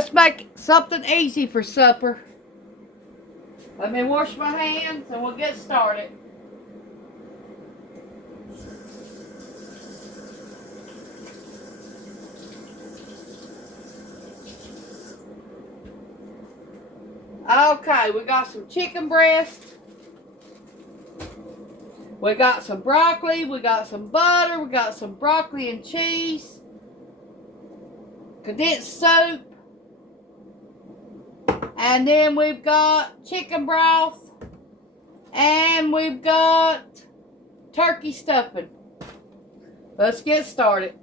Let's make something easy for supper. Let me wash my hands and we'll get started. Okay, we got some chicken breast. We got some broccoli. We got some butter. We got some broccoli and cheese. Condensed soup. And then we've got chicken broth. And we've got turkey stuffing. Let's get started.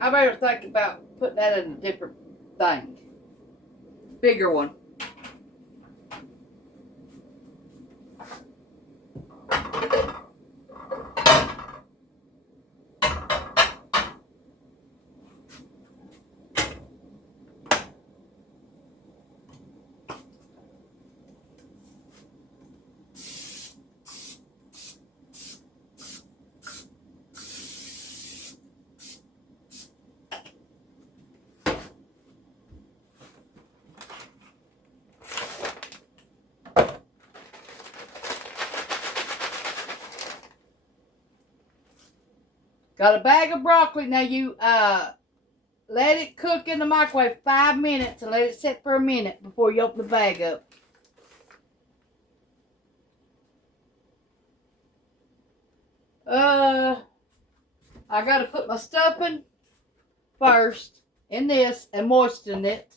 I better think about putting that in a different thing. Bigger one. Got a bag of broccoli. Now you let it cook in the microwave 5 minutes and let it sit for a minute before you open the bag up. I gotta put my stuffing first in this and moisten it.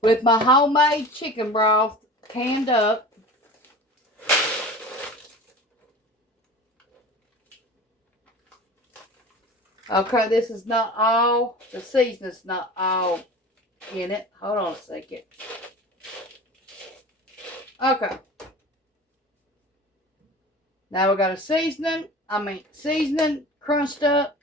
With my homemade chicken broth canned up. Okay, this is not all, the seasoning's not all in it. Hold on a second. Okay. Now we got a seasoning crunched up.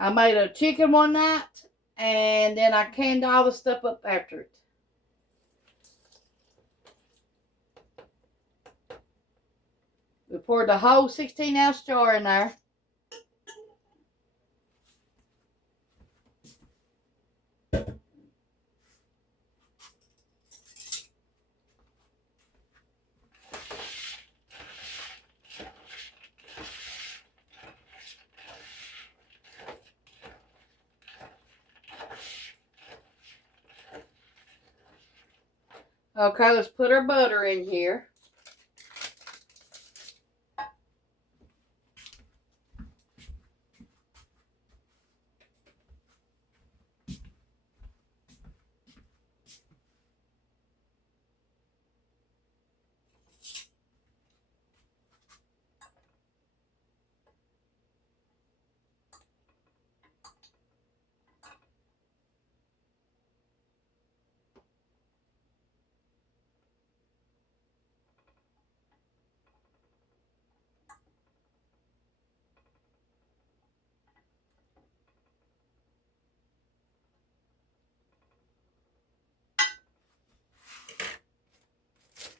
I made a chicken one night, and then I canned all the stuff up after it. We poured the whole 16-ounce jar in there. Okay, let's put our butter in here.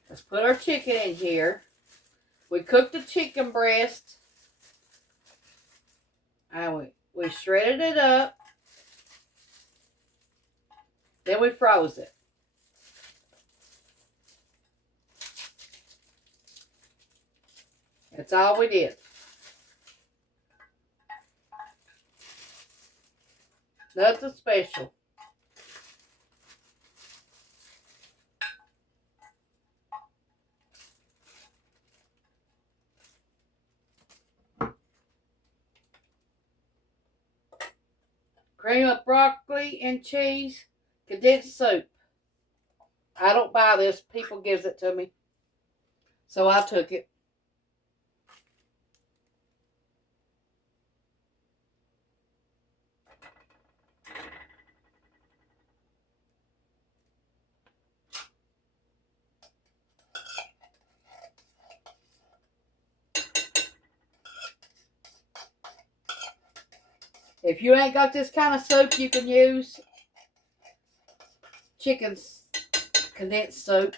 Let's put our chicken in here. We cooked the chicken breast. And we shredded it up. Then we froze it. That's all we did. Nothing special. Cream of broccoli and cheese, condensed soup. I don't buy this. People gives it to me. So I took it. If you ain't got this kind of soap, you can use chicken condensed soap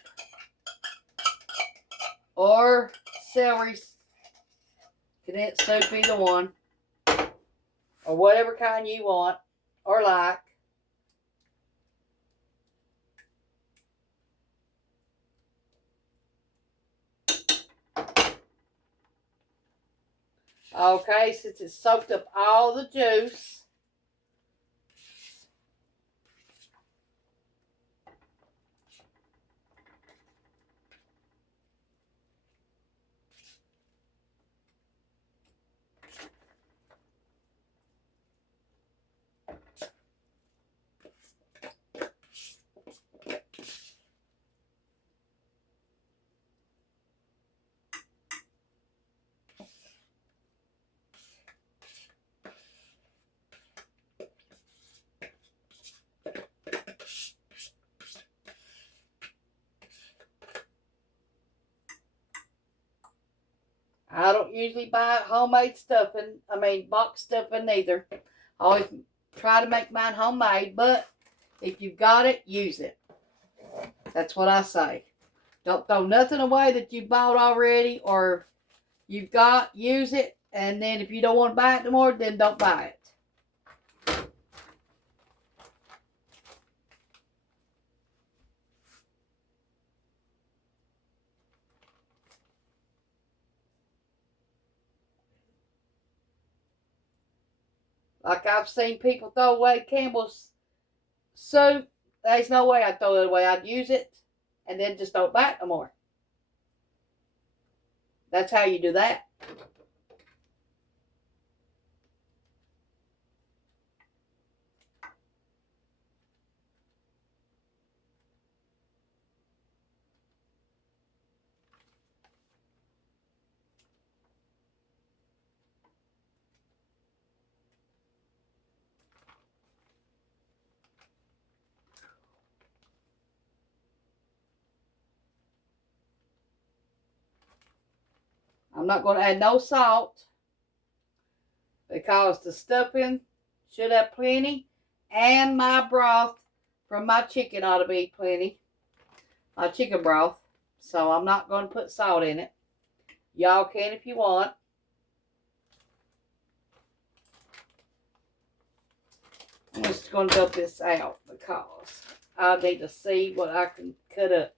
or celery condensed soap, either one, or whatever kind you want or like. Okay, since it's soaked up all the juice, I don't usually buy homemade stuffing. Box stuffing either. I always try to make mine homemade, but if you've got it, use it. That's what I say. Don't throw nothing away that you bought already or you've got. Use it, and then if you don't want to buy it anymore, then don't buy it. Like I've seen people throw away Campbell's soup. There's no way I'd throw it away. I'd use it and then just don't buy it no more. That's how you do that. I'm not going to add no salt because the stuffing should have plenty, and my broth from my chicken ought to be plenty. My chicken broth. So I'm not going to put salt in it. Y'all can if you want. I'm just going to dump this out because I need to see what I can cut up.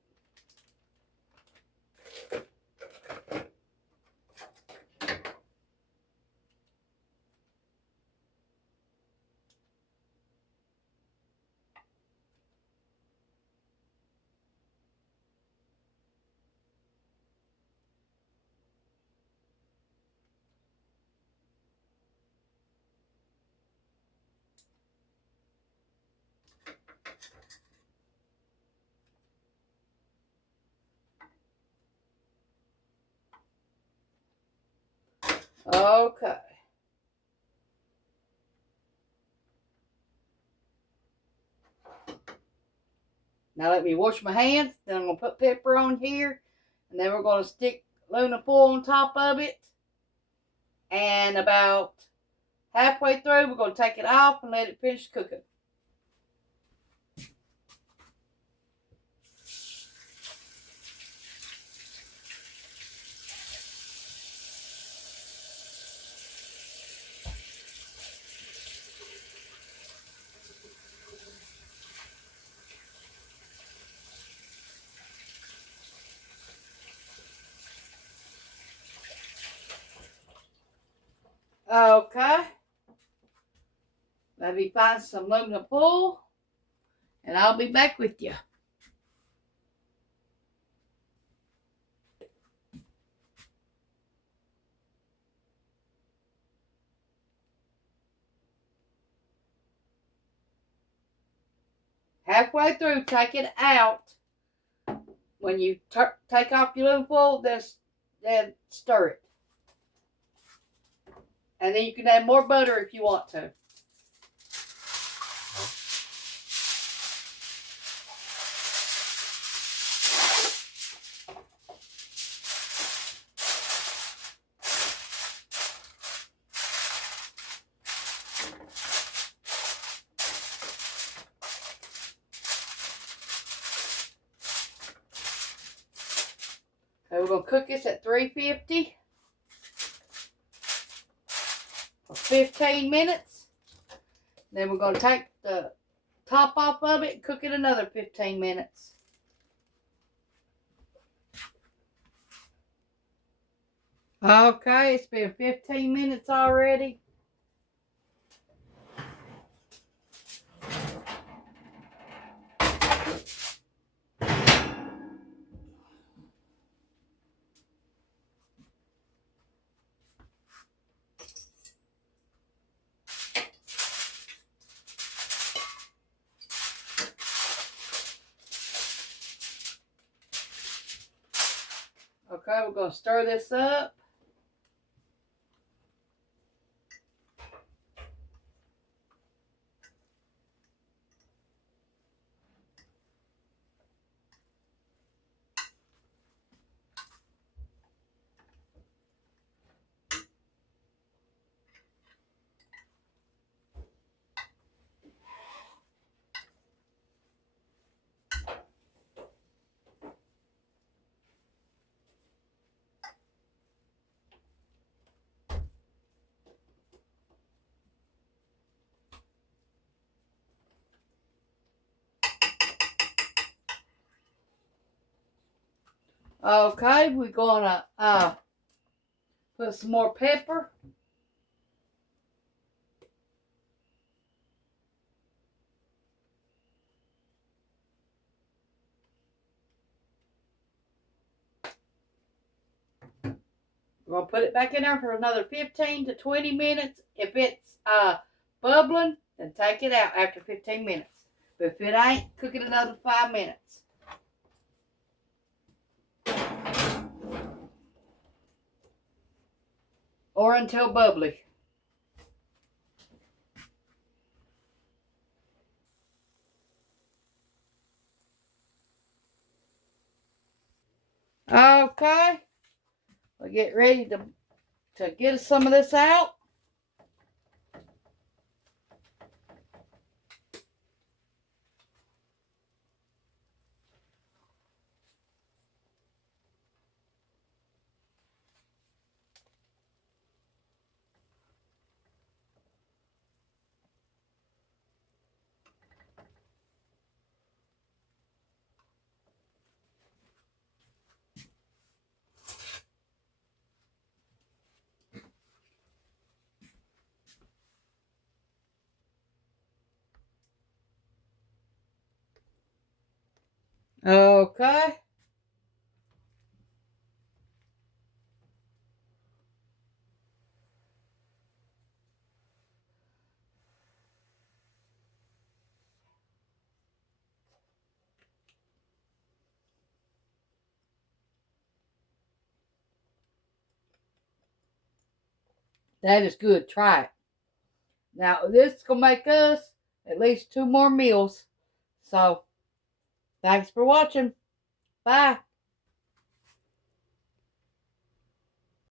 Okay. Now let me wash my hands. Then I'm going to put pepper on here. And then we're going to stick aluminum foil on top of it. And about halfway through, we're going to take it off and let it finish cooking. Okay. Let me find some aluminum foil. And I'll be back with you. Halfway through, take it out. When you take off your aluminum foil, then stir it. And then you can add more butter if you want to. we're going to cook this at 350 for 15 minutes. Then we're going to take the top off of it and cook it another 15 minutes. Okay, it's been 15 minutes already. Okay, we're going to stir this up. Okay, we're going to put some more pepper. We're going to put it back in there for another 15 to 20 minutes. If it's bubbling, then take it out after 15 minutes. But if it ain't, cook it another 5 minutes. Or until bubbly. Okay. We'll get ready to get some of this out. Okay. That is good. Try it. Now, this is going to make us at least 2 more meals. So, thanks for watching. Bye.